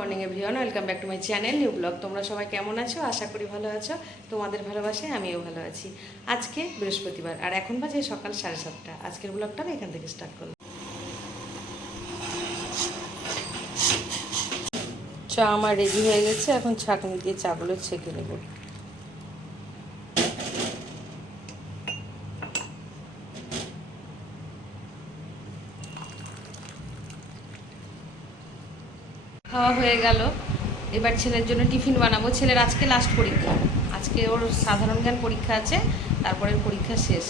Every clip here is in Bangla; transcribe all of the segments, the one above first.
Morning everyone welcome back to my channel new blog তোমরা সবাই কেমন আছো? আশা করি ভালো আছো। তোমাদের ভালোবাসায় আমিও ভালো আছি। আজকে বৃহস্পতিবার, আর এখন বাজে সকাল সাড়ে সাতটা। আজকের ব্লগটা আমি এখান থেকে স্টার্ট করলাম। চা আমার রেডি হয়ে গেছে। এখন ছাঁকনি দিয়ে চাগুলো ছেঁকে নেব। খাওয়া হয়ে গেল। এবার ছেলের জন্য টিফিন বানাবো। ছেলের আজকে লাস্ট পরীক্ষা। আজকে ওর সাধারণ জ্ঞান পরীক্ষা আছে, তারপরের পরীক্ষা শেষ।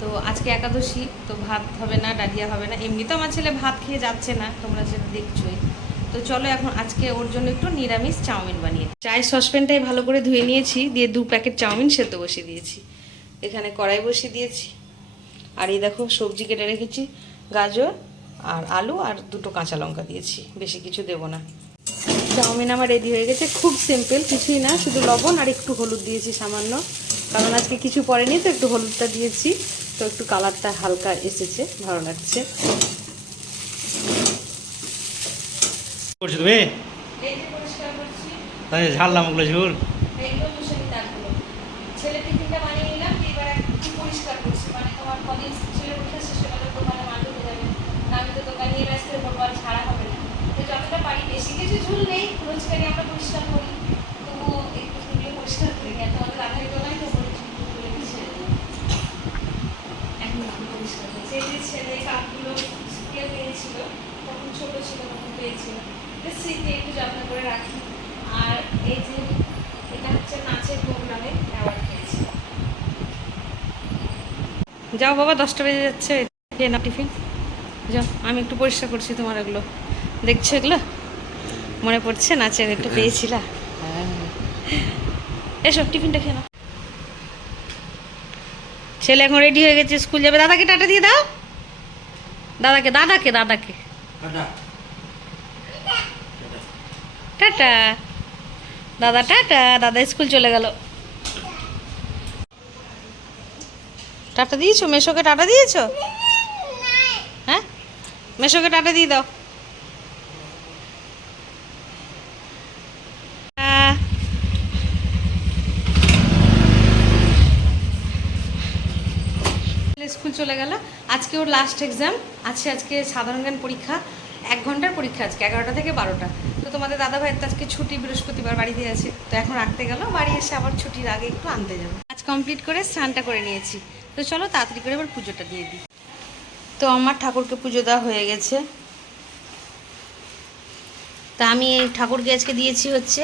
তো আজকে একাদশী, তো ভাত হবে না, ডালিয়া হবে না। এমনি তো আমার ছেলে ভাত খেয়ে যাচ্ছে না, তোমরা সেটা দেখছোই। তো চলো এখন আজকে ওর জন্য একটু নিরামিষ চাউমিন বানিয়ে চাই সসপ্যানটাই ভালো করে ধুয়ে নিয়েছি, দিয়ে দু প্যাকেট চাউমিন সেদ্ধ বসিয়ে দিয়েছি। এখানে কড়াই বসিয়ে দিয়েছি। আর এই দেখো সবজি কেটে রেখেছি, গাজর আর আলু আর দুটো কাঁচা লঙ্কা দিয়েছি। বেশি কিছু দেবো না। চাউমিন আমার রেডি হয়ে গেছে। খুব সিম্পল কিছুই না শুধু লবণ আর একটু হলুদ দিয়েছি সামান্য। কারণ আজকে কিছু পরেনি তো একটু হলুদটা দিয়েছি। তো একটু কালারটা হালকা এসেছে ভালো লাগছে। করছ তুমি? তাই ঝাড়লাম ওগুলো ঝুল ছেলে টিফিনটা বানিয়ে নিলাম এবার একটু পরিষ্কার করছি। মানে তোমার কদিন ছেলে পরীক্ষা শেষ মাল ঢুকে যাবে। আমি তো দোকান নিয়ে ব্যস্ত আর ছাড়া হবে না তো যতটা পারি বেশি কিছু ঝুল নেই রোজকারই আমরা পরিষ্কার করি। পরিষ্কার পরিষ্কার যে ছেলে তখন ছিল, তখন করে রাখি। আর এই যে এটা হচ্ছে নাচের যাও বাবা, দশটা বেজে যাচ্ছে। টিফিন। যাও, আমি একটু পরিষ্কার করছি তোমার এগুলো। দেখছ এগুলো? মনে পড়ছে নাচের একটু পেয়েছিলা। এসব টিফিনটা খেয়ে নাও। ছেলে এখন রেডি হয়ে গেছে স্কুল যাবে। দাদাকে টাটা দিয়ে দাও। দাদাকে দাদাকে দাদাকে। টাটা। দাদা টাটা। দাদা স্কুল চলে গেল। টাটা দিয়েছ? মেশোকে টাটা দিয়েছ? হ্যাঁ? মেশোকে টাটা দিয়ে দাও। স্কুল চলে গেল। আজকে ওর লাস্ট এক্সাম আছে আজকে সাধারণ জ্ঞান পরীক্ষা। এক ঘণ্টার পরীক্ষা আজকে, এগারোটা থেকে বারোটা। তো তোমাদের দাদা ভাইয়ের তো আজকে ছুটি, বৃহস্পতিবার বাড়িতে আছে। তো এখন রাখতে গেল, বাড়ি এসে আবার ছুটির আগে একটু আনতে যাব। আজ কমপ্লিট করে স্নানটা করে নিয়েছি। তো চলো তাড়াতাড়ি করে এবার পুজোটা দিয়ে দিই। তো আমার ঠাকুরকে পুজো দেওয়া হয়ে গেছে। তা আমি এই ঠাকুরকে আজকে দিয়েছি হচ্ছে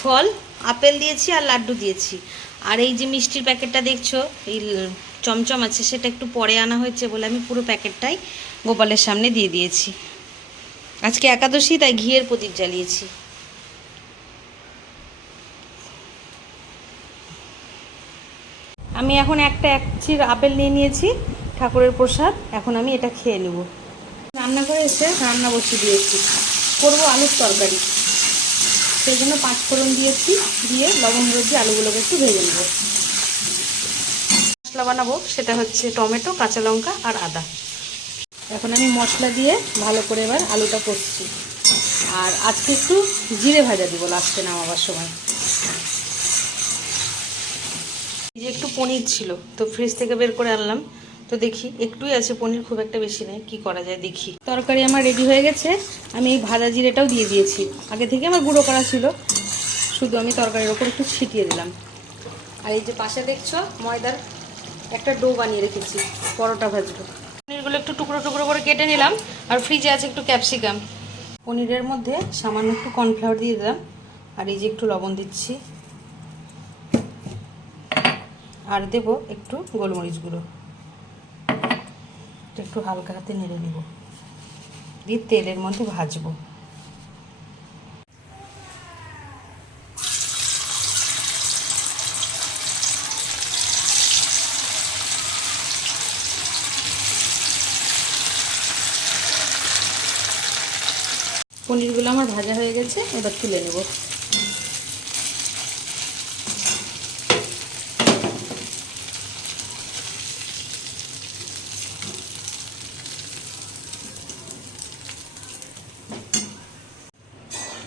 ফল। আপেল দিয়েছি আর লাড্ডু দিয়েছি। আর এই যে মিষ্টির প্যাকেটটা দেখছ, এই চমচম আছে, সেটা একটু পরে আনা হয়েছে বলে আমি পুরো প্যাকেটটাই গোপালের সামনে দিয়ে দিয়েছি। আজকে একাদশী, তাই ঘিয়ের প্রদীপ জ্বালিয়েছি। আমি এখন একটা এক চির আপেল নিয়ে নিয়েছি, ঠাকুরের প্রসাদ, এখন আমি এটা খেয়ে নেব। রান্নাঘরে এসে রান্না বসিয়ে দিয়েছি। করব আলুর তরকারি। সেই জন্য পাঁচ ফোড়ন দিয়েছি, দিয়ে লবণ হলুদ দিয়ে আলুগুলোকে একটু ভেজে নেব। মশলা বানাবো, সেটা হচ্ছে টমেটো, কাঁচা লঙ্কা আর আদা। এখন আমি মশলা দিয়ে ভালো করে এবার আলুটা করছি আর আজকে একটু জিরে ভাজা দিব লাস্টে নামাবার সময়। যে একটু পনির ছিল, তো ফ্রিজ থেকে বের করে আনলাম। তো দেখি, একটুই আছে, পনির খুব একটা বেশি নেই, কি করা যায় দেখি। তরকারি আমার রেডি হয়ে গেছে, আমি এই ভাজা জিরেটাও দিয়ে দিয়েছি। আগে থেকে আমার গুঁড়ো করা ছিল, শুধু আমি তরকারির ওপর একটু ছিটিয়ে দিলাম। আর এই যে পাশে দেখছ, ময়দার একটা ডো বানিয়ে রেখেছি, পরোটা ভাজবো। পনিরগুলো একটু টুকরো টুকরো করে কেটে নিলাম, আর ফ্রিজে আছে একটু ক্যাপসিকাম পনিরের মধ্যে সামান্য একটু কর্নফ্লাওয়ার দিয়ে দিলাম, আর এই যে একটু লবণ দিচ্ছি। আর দেব একটু গোলমরিচ গুঁড়ো। একটু হালকা হাতে নেড়ে নেব। দিয়ে তেলের মধ্যে ভাজবো। পনিরগুলো আমার ভাজা হয়ে গেছে, এবার তুলে নেব।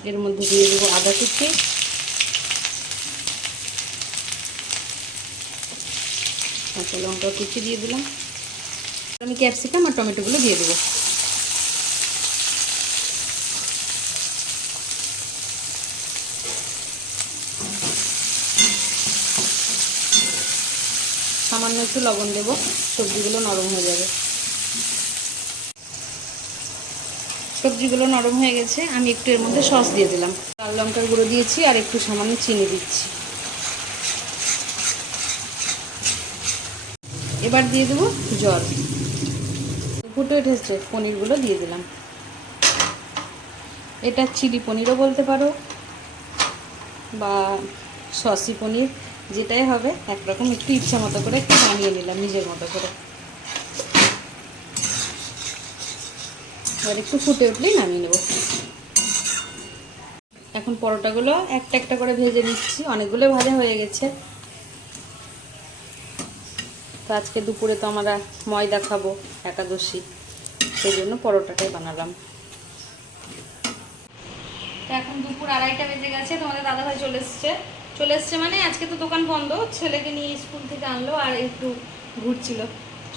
এর মধ্যে দিয়ে দেবো আদা কুচি। কাঁচা লঙ্কা কুচি দিয়ে দিলাম। আমি ক্যাপসিকাম আর টমেটোগুলো দিয়ে দেবো। সামান্য একটু লবণ দেবো, সবজিগুলো নরম হয়ে যাবে। সবজিগুলো নরম হয়ে গেছে, আমি একটু এর মধ্যে সস দিয়ে দিলাম। লাল লঙ্কার গুঁড়ো দিয়েছি আর একটু সামান্য চিনি দিচ্ছি। এবার দিয়ে দেবো জল। ফুটে উঠেছে পনিরগুলো দিয়ে দিলাম। এটা চিলি পনিরও বলতে পারো বা সসি পনির, যেটাই হবে, একরকম একটু ইচ্ছা মতো করে একটু বানিয়ে নিলাম, নিজের মতো করে। এবার একটু ফুটে উঠলেই নামিয়ে নেব। এখন পরোটাগুলো একটা একটা করে ভেজে নিচ্ছি। অনেকগুলো ভাজা হয়ে গেছে। তো আজকে দুপুরে তো আমরা ময়দা খাব, একাদশী। সেই জন্য পরোটাটাই বানালাম। তো এখন দুপুর আড়াইটা বেজে গেছে, তোমাদের দাদাভাই চলে এসছে। চলে এসছে মানে আজকে তো দোকান বন্ধ, ছেলেকে নিয়ে স্কুল থেকে আনলো আর একটু ঘুরছিল।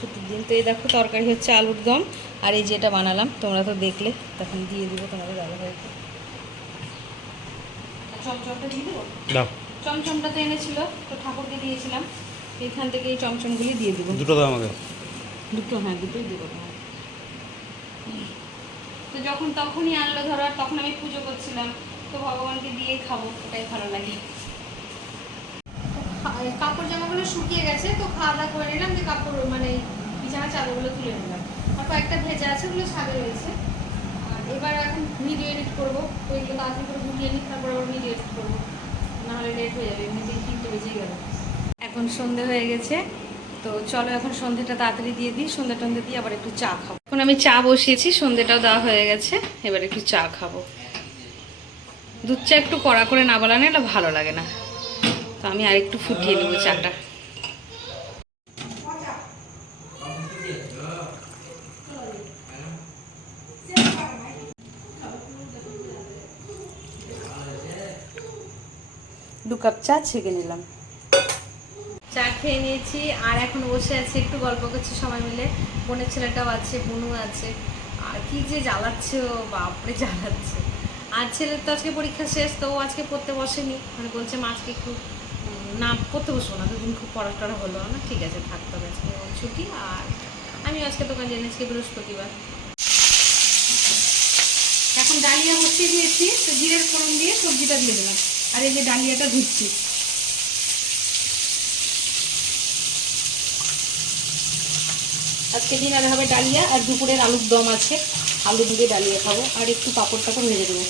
ছুটির দিন। তো এই দেখো তরকারি হচ্ছে আলুর দম আর এই যেটা বানালাম তোমরা তো দেখলে তখন দিয়ে দিব তোমাদের দাদাভাইকে আর চমচমটা দিয়ে দেবো? চমচমটা তো এনেছিল তো ঠাকুরকে দিয়েছিলাম। এখান থেকে এই চমচমগুলি দিয়ে দিব। দুটো দাও আমাকে। দুটো হ্যাঁ দুটোই দেবো তো যখন তখনই আনলো ধরো আর তখন আমি পুজো করছিলাম তো ভগবানকে দিয়ে খাব ওটাই ভালো লাগে। কাপড় জামাগুলো শুকিয়ে গেছে, তো খাওয়া দাওয়া করে নিলাম যে কাপড় মানে বিছানা চাদরগুলো তুলে নিলাম। আর কয়েকটা ভেজা আছে, ওগুলো ছাদে রয়েছে। আর এবার এখন ভিডিও এডিট করব, তো এগুলো তাড়াতাড়ি করে গুটিয়ে নিই, তারপর আবার ভিডিও এডিট করব। নাহলে লেট হয়ে যাবে, এমনিতেই তিনটে বেজে গেল। এখন সন্ধে হয়ে গেছে, তো চলো এখন সন্ধেটা তাড়াতাড়ি দিয়ে দিই, সন্ধে টন্ধে দিয়ে আবার একটু চা খাব। এখন আমি চা বসিয়েছি, সন্ধেটাও দেওয়া হয়ে গেছে, এবার একটু চা খাব। দুধ চা একটু কড়া করে না বানালে এটা ভালো লাগে না। তো আমি আর একটু ফুটিয়ে নেব চাটা। দু কাপ চা ছেঁকে নিলাম। চা খেয়ে নিয়েছি আর এখন বসে আছি একটু গল্প করছি সবাই মিলে। বোনের ছেলেটাও আছে বোনও আছে। আর কি যে জ্বালাচ্ছে ও বাপরে জ্বালাচ্ছে। আর ছেলের তো আজকে পরীক্ষা শেষ তো ও আজকে পড়তে বসেনি। মানে বলছে মা আজকে একটু না করতে বসবো না, দুদিন খুব পড়া টড়া হলো না, ঠিক আছে থাকতে হবে আজকে ছুটি আর আমি আজকে দোকান জানি আজকে বৃহস্পতিবার। এখন ডালিয়া বসিয়ে দিয়েছি, তো জিরের ফোড়ন দিয়ে সবজিটা দিয়ে দিলাম, আর এই যে ডালিয়াটা ধুচ্ছি আজকে দিনারে হবে ডালিয়া আর দুপুরের আলুর দম আছে, আলু দিয়ে ডালিয়া খাব, আর একটু পাঁপড় টাপড় ভেজে দেবো।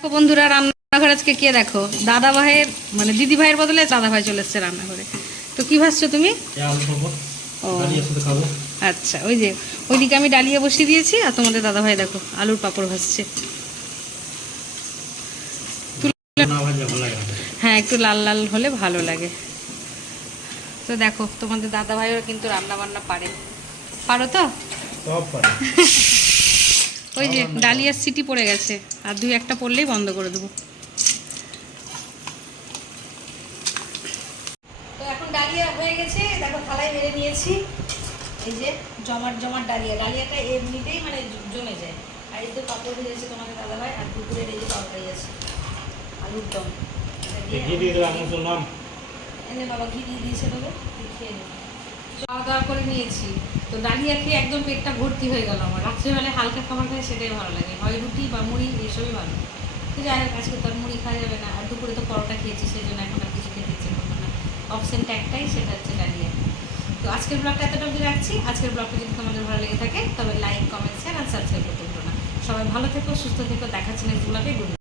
বন্ধুরা বন্ধুরা রান্নাঘর আজকে কে দেখো? দাদা ভাইয়ের মানে দিদি ভাইয়ের বদলে দাদা ভাই চলে এসছে রান্নাঘরে। তো কি ভাবছ তুমি? ও। আচ্ছা ওই যে ওইদিকে আমি ডালিয়া বসিয়ে দিয়েছি আর তোমাদের দাদা ভাই দেখো আলুর পাঁপড় ভাসছে হ্যাঁ একটু লাল লাল হলে ভালো লাগে। তো দেখো তোমাদের দাদা ভাইও কিন্তু রান্না বান্না পারে। পারো তো? ওই যে ডালিয়ার সিটি পড়ে গেছে আর দুই একটা পড়লেই বন্ধ করে দেবো তো এখন ডালিয়া হয়ে গেছে দেখো নিয়েছি এই যে জমাট জমাট ডালিয়া। ডালিয়াটা এমনিতেই মানে জমে যায়। আর এই তো পাপড় ভেজেছে তোমাদের দাদাভাই আর দুপুরের এই যে তরকারি আছে। আলুর দম। এনে বাবা ঘি দিয়ে দিয়েছে তোকে খেয়ে নে। খাওয়া দাওয়া করে নিয়েছি। তো ডালিয়া খেয়ে একদম পেটটা ভর্তি হয়ে গেল আমার। রাত্রেবেলায় হালকা খাবার খাই সেটাই ভালো লাগে। হয় রুটি বা মুড়ি এসবই ভালো। তো যাই হোক আজকে তো আর মুড়ি খাওয়া যাবে না। আর দুপুরে তো পরোটা খেয়েছি সেই জন্য এখন আর কিছু খেতে ইচ্ছে করব না। অপশনটা একটাই সেটা হচ্ছে ডালিয়া। তো আজকের ব্লগটা এতটা অবধি রাখছি। আজকের ব্লগটা যদি তোমাদের ভালো লেগে থাকে, তবে লাইক কমেন্ট শেয়ার আর সাবস্ক্রাইব করতে ভুলো না। সবাই ভালো থেকো, সুস্থ থেকো দেখাচ্ছি নেক্সট ব্লগে গুড